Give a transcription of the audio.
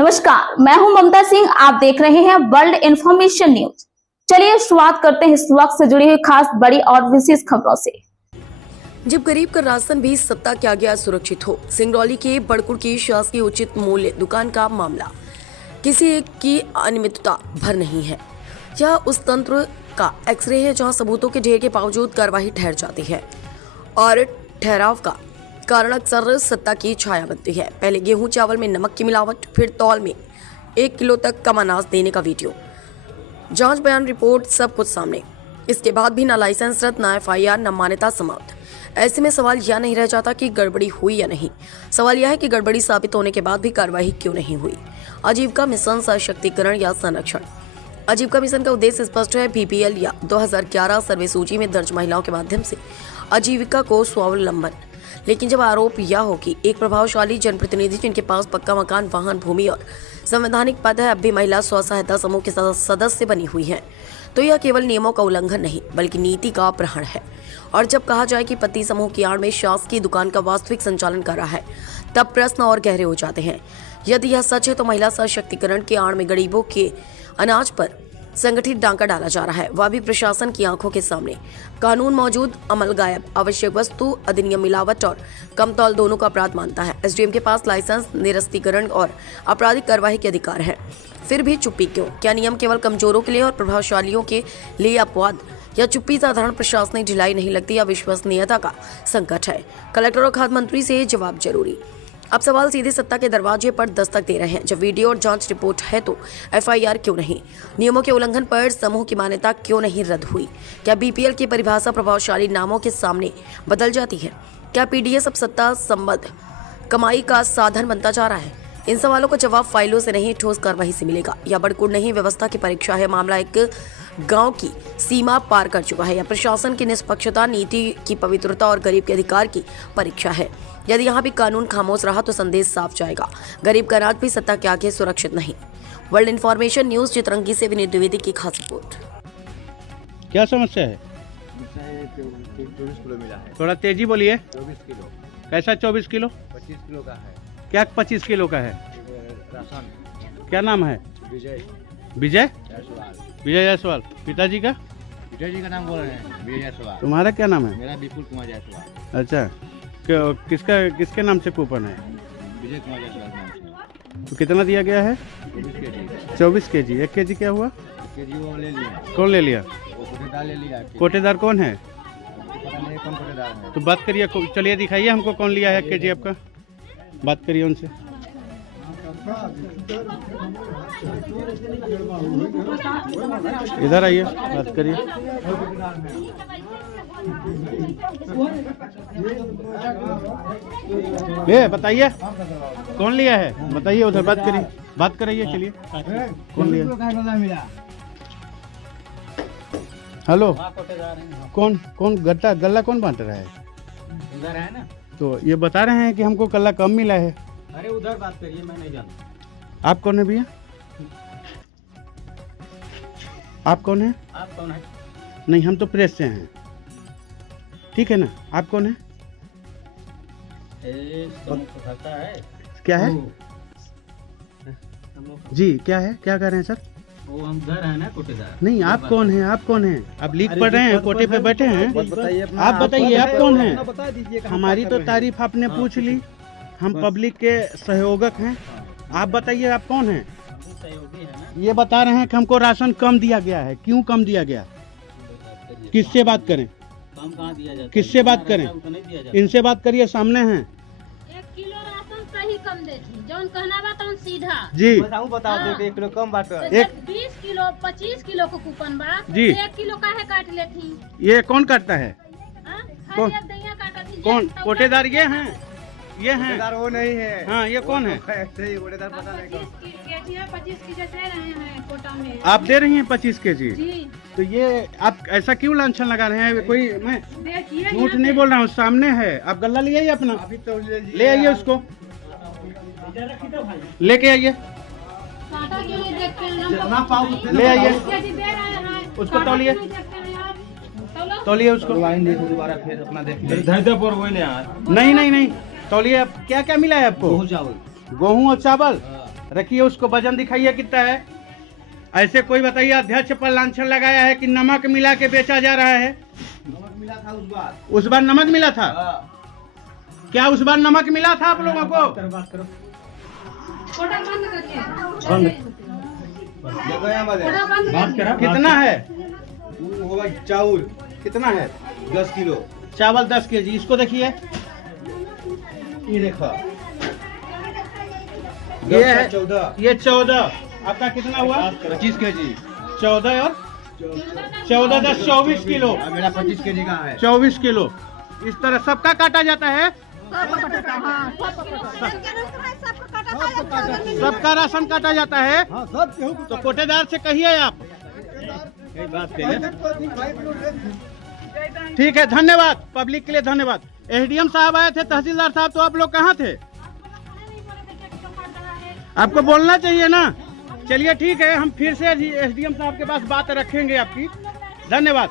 नमस्कार, मैं हूं ममता सिंह। आप देख रहे हैं वर्ल्ड इंफॉर्मेशन न्यूज। चलिए शुरुआत करते हैं इस वक्त से जुड़ी हुई खास बड़ी और विशेष खबरों से। जब गरीब का राशन भी सत्ता के आगे सुरक्षित हो। सिंगरौली के बड़कुड़ की शासकीय उचित मूल्य दुकान का मामला किसी एक की अनियमितता भर नहीं है। यह उस तंत्र का एक्सरे है जहां सबूतों के ढेर के बावजूद कार्रवाई ठहर जाती है और ठहराव का कारण अक्सर सत्ता की छाया बनती है। पहले गेहूं चावल में नमक की मिलावट, फिर तौल में 1 किलो तक कम अनाज देने का वीडियो, जांच बयान रिपोर्ट, सब कुछ सामने। इसके बाद भी न लाइसेंस रद्द, न FIR, न मान्यता समाप्त। ऐसे में सवाल यह नहीं रह जाता कि गड़बड़ी हुई या नहीं। सवाल यह है कि गड़बड़ी साबित होने के बाद भी कार्रवाई क्यों नहीं हुई। आजीविका मिशन सशक्तिकरण या संरक्षण। आजीविका मिशन का उद्देश्य स्पष्ट है। BPL या 2011 सर्वे सूची में दर्ज महिलाओं के माध्यम से आजीविका को स्वावलंबन। लेकिन जब आरोप यह हो कि एक प्रभावशाली जनप्रतिनिधि जिनके पास पक्का मकान, वाहन, भूमि और संवैधानिक पद है, अब भी महिला स्व सहायता समूह के सदस्य बनी हुई है, तो यह केवल नियमों का उल्लंघन नहीं बल्कि नीति का अपहरण है। और जब कहा जाए कि पति समूह की आड़ में शासकीय दुकान का वास्तविक संचालन कर रहा है, तब प्रश्न और गहरे हो जाते हैं। यदि यह सच है तो महिला सशक्तिकरण के आड़ में गरीबों के अनाज पर संगठित डांका डाला जा रहा है, वह भी प्रशासन की आंखों के सामने। कानून मौजूद, अमल गायब। आवश्यक वस्तु अधिनियम मिलावट और कम तौल दोनों का अपराध मानता है। SDM के पास लाइसेंस, निरस्तीकरण और आपराधिक कार्यवाही के अधिकार है, फिर भी चुप्पी क्यों? क्या नियम केवल कमजोरों के लिए और प्रभावशालियों के लिए अपवाद, या चुप्पी साधारण प्रशासनिक ढिलाई नहीं लगती, या विश्वसनीयता का संकट है? कलेक्टर और खाद्य मंत्री से जवाब जरूरी। अब सवाल सीधे सत्ता के दरवाजे पर दस्तक दे रहे हैं। जब वीडियो और जांच रिपोर्ट है तो FIR क्यों नहीं? नियमों के उल्लंघन पर समूह की मान्यता क्यों नहीं रद्द हुई? क्या BPL की परिभाषा प्रभावशाली नामों के सामने बदल जाती है? क्या PDS अब सत्ता संबद्ध कमाई का साधन बनता जा रहा है? इन सवालों का जवाब फाइलों से नहीं, ठोस कार्रवाई से मिलेगा। या बड़कुड़ नहीं, व्यवस्था की परीक्षा है। मामला एक गांव की सीमा पार कर चुका है, या प्रशासन की निष्पक्षता, नीति की पवित्रता और गरीब के अधिकार की परीक्षा है। यदि यहाँ भी कानून खामोश रहा तो संदेश साफ जाएगा, गरीब का अनाज भी सत्ता के आगे सुरक्षित नहीं। वर्ल्ड इंफॉर्मेशन न्यूज चित्रंगी से विनीत द्विवेदी की खास रिपोर्ट। क्या समस्या है? 24 किलो मिला है। थोड़ा तेजी बोलिए। 24 किलो। कैसा 24 किलो? 25 किलो का है। क्या 25 किलो का है? राशन। क्या नाम है? विजय विजय जायसवाल। विजय जायसवाल। पिताजी का? विजय जी का नाम बोल रहे हैं, विजय जायसवाल। तुम्हारा क्या नाम है? मेरा विपुल कुमार जायसवाल। अच्छा, किसके नाम से कूपन है? विजय कुमार जायसवाल नाम से। तो कितना दिया गया है? 24 केजी। 24 केजी। 1 केजी क्या हुआ? केजी वो ले लिया। कौन ले लिया? वो कोटेदार ले लिया। कोटेदार कौन है? पता नहीं कौन कोटेदार है। तो बात करिए, चलिए दिखाइए हमको कौन लिया है 1 केजी आपका। बात करिए उनसे। इधर आइए, बात करिए। ये बताइए कौन लिया है, बताइए। उधर बात करिए, बात कराइए। चलिए, कौन लिया? हेलो, कौन गल्ला कौन बांट रहा है? उधर है ना, तो ये बता रहे हैं कि हमको गल्ला कम मिला है। अरे उधर बात करिए, मैं नहीं जानता। आप कौन है भैया? आप कौन है? आप कौन है? नहीं, हम तो प्रेस से हैं, ठीक है ना। आप कौन है? खाता है। क्या है जी? क्या है? क्या कह रहे हैं सर? वो हम उधर है ना, कोटेदार। नहीं, आप कौन हैं? आप कौन हैं? आप लीक पढ़ रहे हैं, कोटे पे बैठे हैं। आप बताइए, आप कौन हैं? हमारी तो तारीफ आपने पूछ ली, हम पब्लिक के सहयोगक हैं। आप बताइए, आप कौन हैं? ये बता रहे हैं कि हमको राशन कम दिया गया है। क्यों कम दिया गया? किससे बात करें? कम कहाँ दिया जाता है? किससे बात करें? इनसे बात करिए, सामने हैं। 1 किलो राशन सही कम देती, जौन कहना बा तौन सीधा जी बता दो कि 1 किलो कम बात। तो एक- जब 20 किलो 25 किलो को कूपन बा जी। 1 किलो काहे काट लेती? ये कौन काटता है? हाँ? कौन? हरियर दैया काटती। कौन? कोटेदार ये हैं? ये हैं? वो नहीं है। हाँ, ये कौन है? ऐसे ही कोटेदार पता नहीं कौन। 25 की जैसे रहे हैं कोटा में। आप दे रही हैं 25 केजी? जी तो ये आप ऐसा क्यों लांछन लगा रहे हैं? कोई मैं देखिए, झूठ नहीं बोल रहा हूँ, सामने है। आप गल्ला ले आइए अपना, अभी तो ले आइए उसको, लेके आइए, काटा के लिए देखते हैं हम जितना पाओ उतना ले आइए, केजी दे रहे हैं। उसको तौलिए, देखते हैं आप। तौलो। तौलिए उसको। दोबारा फिर अपना देख ले। नहीं नहीं नहीं, तौलिए। आप क्या क्या मिला है आपको? चावल। गेहूँ और चावल। रखिए, उसको वजन दिखाइए कितना है। ऐसे कोई बताइए अध्यक्ष पर लांछन लगाया है कि नमक मिला के बेचा जा रहा है। नमक मिला था उस बार नमक मिला था। क्या उस बार नमक मिला था आप लोगों को? कितना है? होगा चावल कितना है? 10 किलो। चावल 10 केजी। इसको देखिए, ये देखो ये है 14 ये 14। आपका कितना हुआ? 25 केजी। 14 और 14 10 24 किलो। मेरा 25 केजी का है। 24 किलो। इस तरह सबका काटा जाता है। सबका राशन काटा जाता है। तो कोटेदार से कहिए आप। ठीक है, धन्यवाद। पब्लिक के लिए धन्यवाद। एसडीएम साहब आए थे, तहसीलदार साहब, तो आप लोग कहाँ थे? आपको बोलना चाहिए ना। चलिए ठीक है, हम फिर से एसडीएम साहब के पास बात रखेंगे आपकी। धन्यवाद।